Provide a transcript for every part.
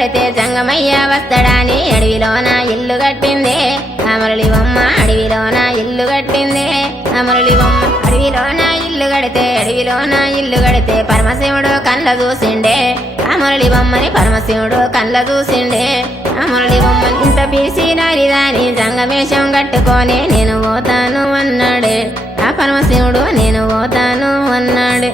కడితే జంగమయ్య వస్తాడని అడవిలోన ఇల్లు కట్టిందే ఆ మురళి బొమ్మ అడవిలోన ఇల్లు కట్టిందే ఆ మురళి బొమ్మ అడవిలోన ఇల్లు కడితే పరమశివుడు కళ్ళ చూసిండే ఆ మురళి బొమ్మని పరమశివుడు కళ్ళ చూసిండే ఆ మురళి బొమ్మని ఇంత పీసి నారిదాని జంగమేషం కట్టుకొని నేను పోతాను అన్నాడే ఆ పరమశివుడు నేను పోతాను అన్నాడే.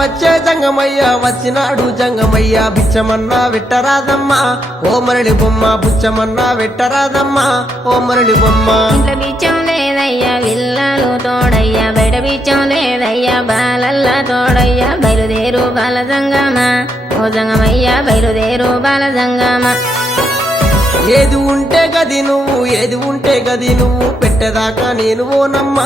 వచ్చే జంగమయ్య వచ్చినాడు జంగమయ్య బిచ్చమన్నా విట్టరాదమ్మా ఓ మురళి బొమ్మ బుచ్చమన్నా విట్టరాదమ్మా ఓ మురళి బొమ్మ. ఇంట్లో బిచ్చం లేదయ్యా విల్లాలు తోడయ్యా బయట బిచ్చం లేదయ్యా బాలల్లా తోడయ్యా బయలుదేరు బాల జంగమ ఓ జంగమయ్య బయలుదేరు బాల జంగమ. ఏది ఉంటే గది నువ్వు పెట్టేదాకా నేను ఓనమ్మా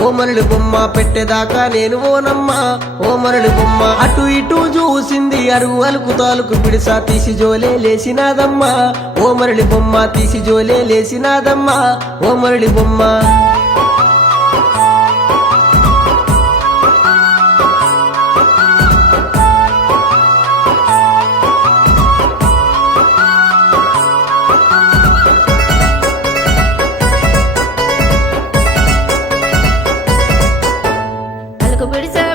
ఓ మురళి బొమ్మ పెట్టేదాకా నేను ఓనమ్మా ఓ మురళి బొమ్మ. అటు ఇటు చూసింది అరుగు అలుకు తాలుకు పిడిసా తీసి జోలే లేసినాదమ్మా ఓ మురళి బొమ్మ తీసి జోలే లేసినాదమ్మా ఓ మురళి బొమ్మ.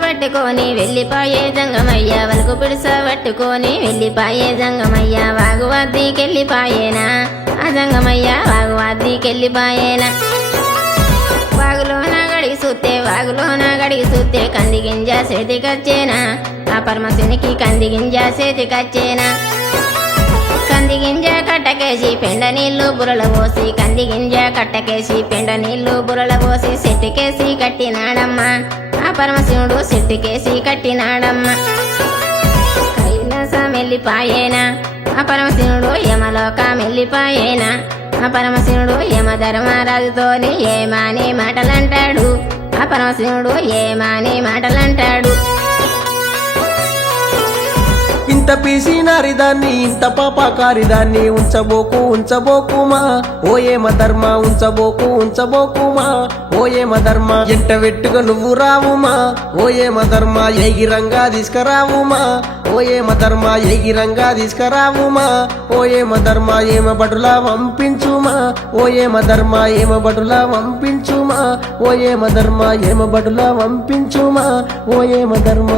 పట్టుకొని వెళ్ళిపాయే జంగమయ్య వలకు పిడిస పట్టుకొని వెళ్ళిపాయే జంగమయ్య వాగువాద్దీకెళ్ళిపాయేనా ఆ జంగమయ్య వాగువాద్దీకెళ్ళిపాయేనా. వాగులోన గడిగి చూస్తే కంది గింజ చేతికొచ్చేనా ఆ పరమశివునికి కంది గింజ చేతికొచ్చేనా. కంది గింజ కట్టకేసి పెండ నీళ్లు బురల పోసి కంది గింజ కట్టకేసి పెండ నీళ్లు బురల పోసి చెట్టుకేసి కట్టినాడమ్మా ఆ పరమశివుడు చెట్టుకేసి కట్టినాడమ్మా. కైలాసం వెళ్ళిపాయేనా ఆ పరమశివుడు యమలోకం వెళ్ళిపాయేనా ఆ పరమశివుడు యమ ధర్మరాజుతోని ఏమాని మాటలంటాడు ఆ పరమశివుడు ఏమాని మాటలంటాడు. ఇంత పీసినారిదాన్ని ఇంత పాపకారిదాన్ని ఉంచబోకుమా ఓ ఏమ ధర్మ ఉంచబోకుమా ఓ ఏమ ధర్మ. ఎంట వెట్టుగా నువ్వు రావుమా ఓ ఏమ ధర్మ ఎగిరంగా తీసుకురావుమా ఓ ఏమ ధర్మ ఎగిరంగా తీసుకురావుమా ఓ ఏమ ధర్మ ఏమ బడులా వంపించుమా ఓ ఏమ ధర్మ ఏమ బడులా వంపించుమా ఓ ఏమ ధర్మ ఏమ బడులా వంపించుమా ఓ ఏమ ధర్మ.